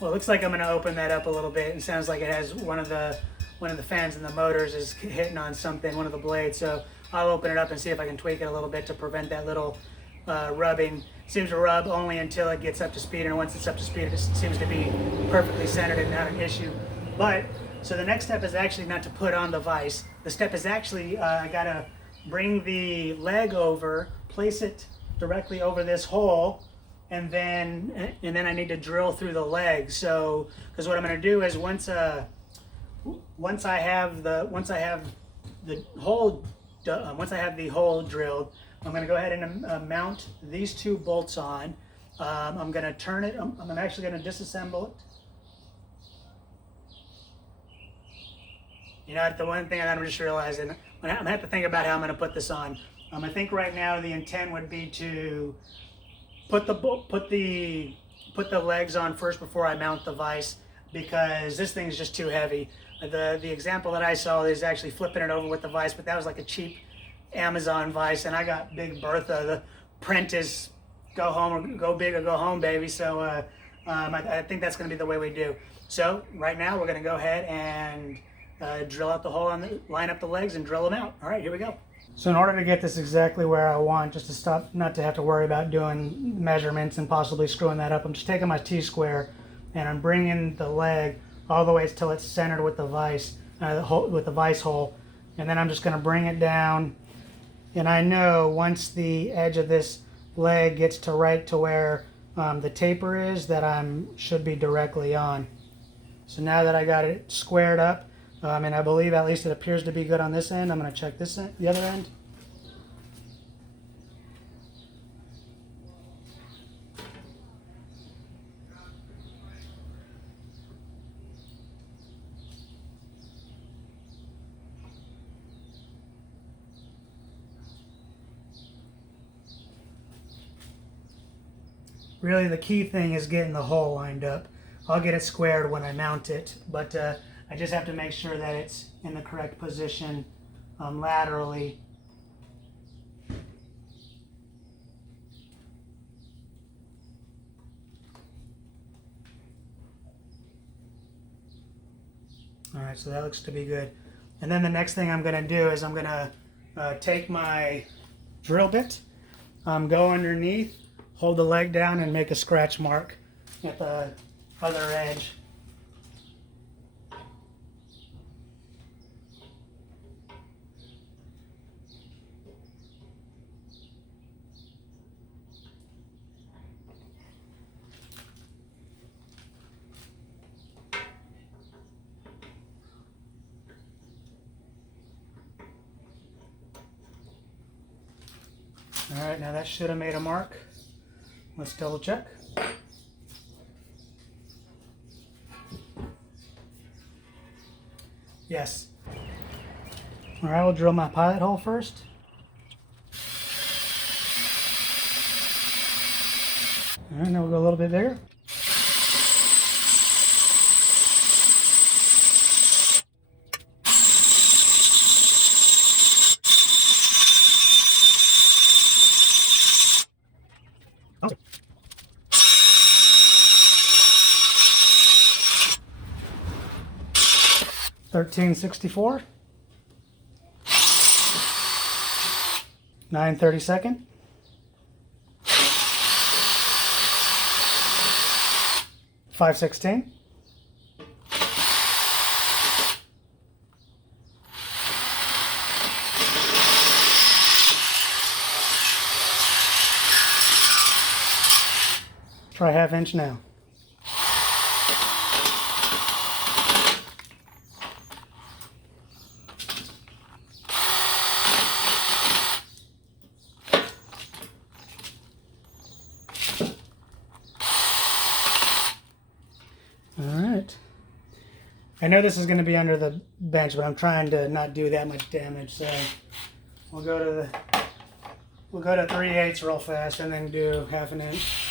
Well, it looks like I'm going to open that up a little bit. It sounds like it has one of the fans in the motors is hitting on something, one of the blades. So I'll open it up and see if I can tweak it a little bit to prevent that little rubbing. It seems to rub only until it gets up to speed, and once it's up to speed, it seems to be perfectly centered and not an issue. But so the next step is actually not to put on the vise. The step is actually I gotta bring the leg over, place it directly over this hole, and then I need to drill through the leg. So, because what I'm going to do is once I have the hole drilled, I'm going to go ahead and mount these two bolts on. I'm going to turn it. I'm actually going to disassemble it. You know, the one thing that I'm just realizing, I'm going to have to think about how I'm going to put this on. I think right now the intent would be to put the legs on first before I mount the vise, because this thing is just too heavy. The example that I saw is actually flipping it over with the vise, but that was like a cheap Amazon vise, and I got Big Bertha. The print is go home or go big or go home, baby. So I think that's going to be the way we do. So right now we're going to go ahead and drill out the hole line up the legs and drill them out. All right, here we go. So in order to get this exactly where I want, just to stop, not to have to worry about doing measurements and possibly screwing that up, I'm just taking my T-square and I'm bringing the leg all the way till it's centered with the vise, with the vise hole, and then I'm just going to bring it down. And I know once the edge of this leg gets to right to where the taper is, that should be directly on. So now that I got it squared up, and I believe at least it appears to be good on this end, I'm going to check this end, the other end. Really the key thing is getting the hole lined up. I'll get it squared when I mount it, but I just have to make sure that it's in the correct position laterally. All right, so that looks to be good. And then the next thing I'm going to do is I'm going to take my drill bit, go underneath, hold the leg down, and make a scratch mark at the other edge. All right, now that should have made a mark. Let's double check. Yes. All right, we'll drill my pilot hole first. All right, now we'll go a little bit bigger. Okay. 13/64, 9/32, 5/16, try 1/2 inch now. Alright. I know this is going to be under the bench, but I'm trying to not do that much damage, so we'll go to 3/8 real fast and then do 1/2 inch.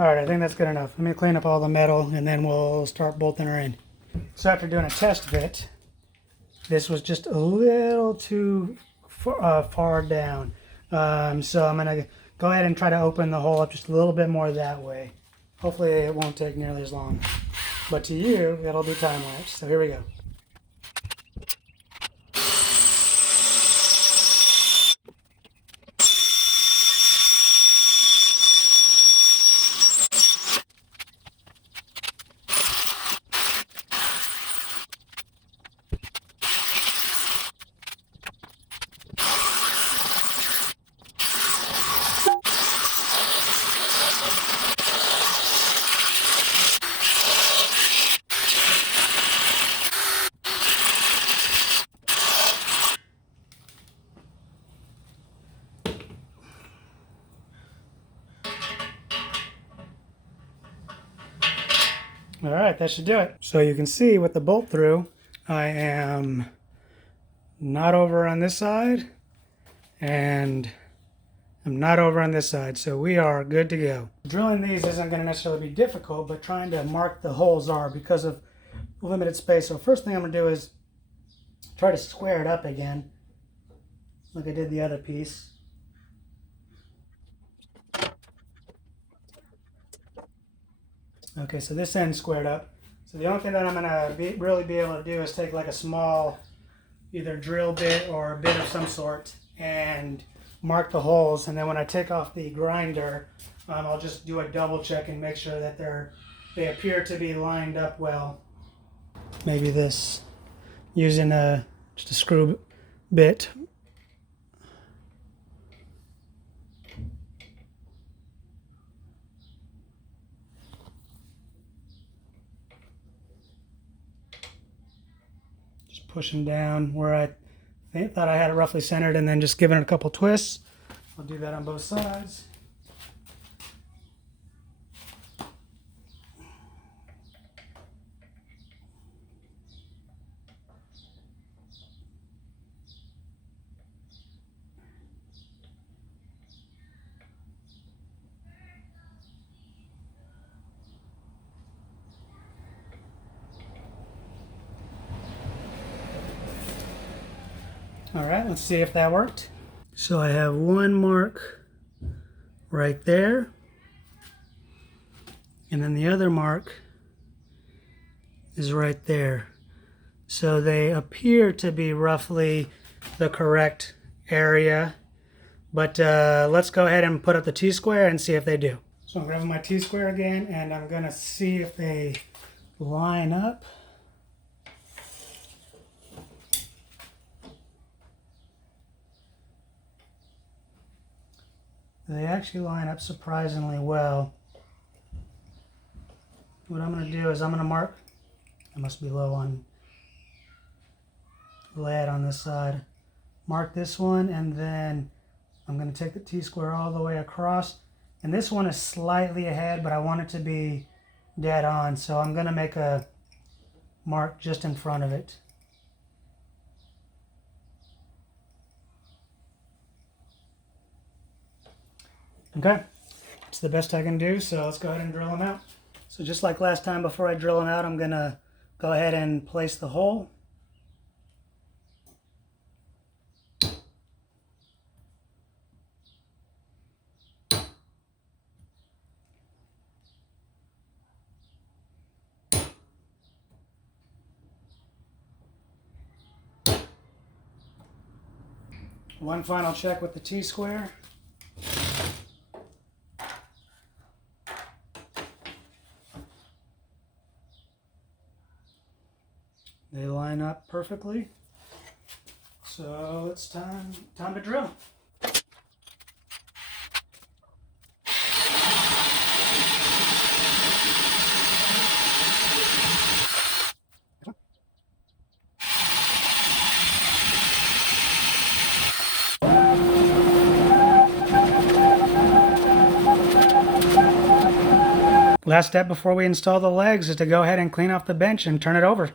All right, I think that's good enough. Let me clean up all the metal and then we'll start bolting her in. So after doing a test fit, this was just a little too far down. So I'm gonna go ahead and try to open the hole up just a little bit more that way. Hopefully it won't take nearly as long. But to you, it'll be time lapse. So here we go. All right, that should do it. So you can see with the bolt through, I am not over on this side and I'm not over on this side. So we are good to go. Drilling these isn't going to necessarily be difficult, but trying to mark the holes are because of limited space. So first thing I'm going to do is try to square it up again like I did the other piece. Okay, so this end's squared up. So the only thing that I'm gonna really be able to do is take like a small, either drill bit or a bit of some sort and mark the holes. And then when I take off the grinder, I'll just do a double check and make sure that they appear to be lined up well. Maybe this, using just a screw bit. Pushing down where I thought I had it roughly centered and then just giving it a couple twists. I'll do that on both sides. All right, let's see if that worked. So I have one mark right there, and then the other mark is right there. So they appear to be roughly the correct area, but let's go ahead and put up the T-square and see if they do. So I'm grabbing my T-square again, and I'm gonna see if they line up. They actually line up surprisingly well. What I'm going to do is I'm going to mark, I must be low on lead on this side, mark this one, and then I'm going to take the T-square all the way across. And this one is slightly ahead, but I want it to be dead on, so I'm going to make a mark just in front of it. Okay, it's the best I can do, so let's go ahead and drill them out. So just like last time, before I drill them out, I'm going to go ahead and place the hole. One final check with the T-square. They line up perfectly. So it's time to drill. Last step before we install the legs is to go ahead and clean off the bench and turn it over.